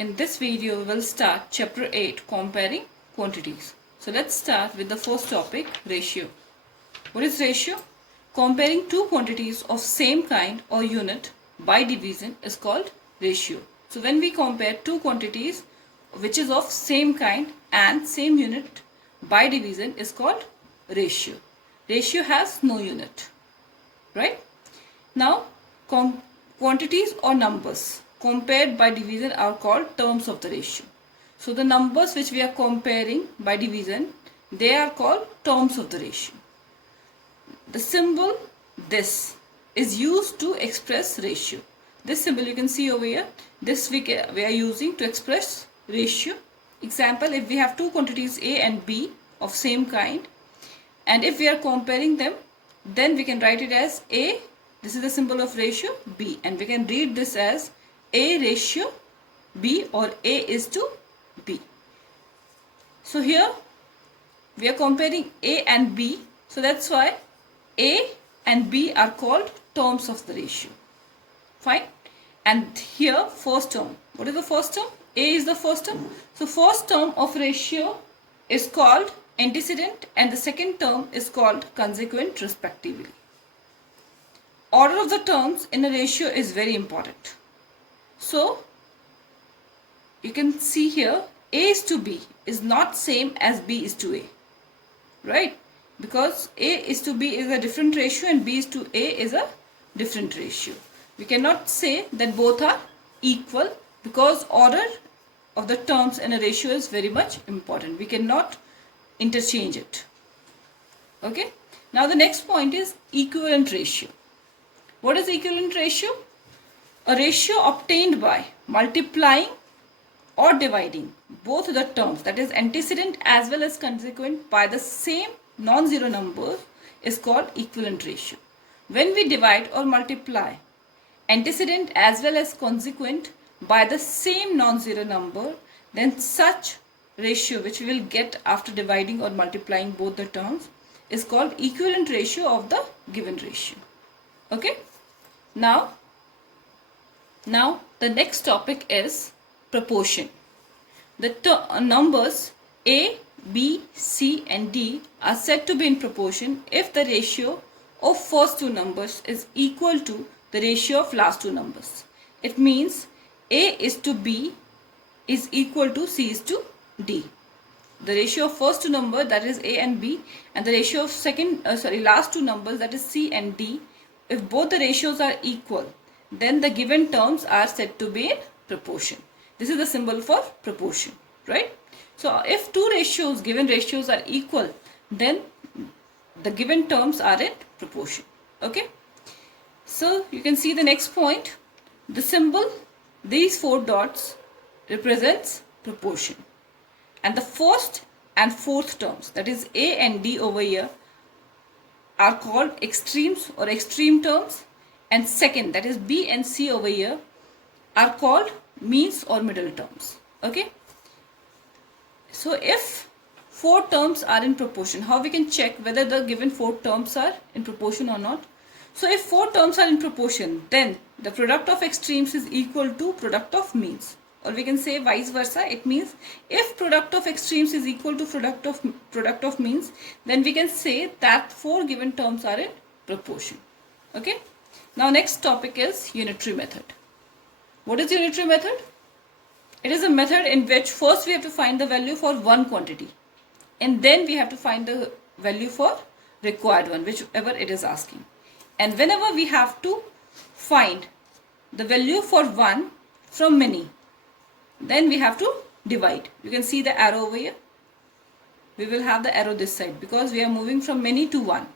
In this video, we will start chapter 8, comparing quantities. So let's start with the first topic, ratio. What is ratio? Comparing two quantities of same kind or unit by division is called ratio. So when we compare two quantities which is of same kind and same unit by division is called ratio. Ratio has no unit, right? Now quantities or numbers compared by division are called terms of the ratio. So the numbers which we are comparing by division, they are called terms of the ratio. The symbol this is used to express ratio. This symbol you can see over here. This we are using to express ratio. Example, if we have two quantities A and B of same kind, and if we are comparing them, then we can write it as A. This is the symbol of ratio, B, and we can read this as A ratio B, or A is to B. So here we are comparing A and B, so that's why A and B are called terms of the ratio. Fine. And here first term. What is the first term? A is the first term. So first term of ratio is called antecedent and the second term is called consequent respectively. Order of the terms in a ratio is very important. So you can see here A is to B is not same as B is to A, right? Because A is to B is a different ratio and B is to A is a different ratio. We cannot say that both are equal because order of the terms in a ratio is very much important. We cannot interchange it. Okay. Now the next point is equivalent ratio. What is equivalent ratio? A ratio obtained by multiplying or dividing both the terms, that is antecedent as well as consequent, by the same non-zero number is called equivalent ratio. When we divide or multiply antecedent as well as consequent by the same non-zero number, then such ratio which we will get after dividing or multiplying both the terms is called equivalent ratio of the given ratio. Okay. Now the next topic is proportion. The numbers A, B, C and D are said to be in proportion if the ratio of first two numbers is equal to the ratio of last two numbers. It means A is to B is equal to C is to D. The ratio of first two numbers, that is A and B, and the ratio of last two numbers, that is C and D, if both the ratios are equal, then the given terms are said to be in proportion. This is the symbol for proportion, right? So if two ratios, given ratios are equal, then the given terms are in proportion. Okay. So you can see the next point. The symbol, these four dots, represents proportion. And the first and fourth terms, that is A and D over here, are called extremes or extreme terms, and second, that is B and C over here, are called means or middle terms. Okay. So if four terms are in proportion, how we can check whether the given four terms are in proportion or not? So if four terms are in proportion, then the product of extremes is equal to product of means, or we can say vice versa. It means if product of extremes is equal to product of means, then we can say that four given terms are in proportion. Okay. Now next topic is unitary method. What is unitary method? It is a method in which first we have to find the value for one quantity and then we have to find the value for required one, whichever it is asking. And whenever we have to find the value for one from many, then we have to divide. You can see the arrow over here. We will have the arrow this side because we are moving from many to one.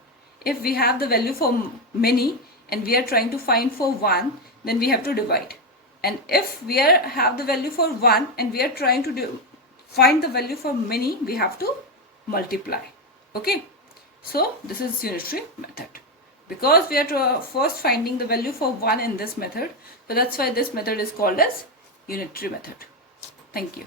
If we have the value for many and we are trying to find for one, then we have to divide. And if we have the value for one and we are trying to find the value for many, we have to multiply. Okay. So this is unitary method. Because we are first finding the value for one in this method, so that's why this method is called as unitary method. Thank you.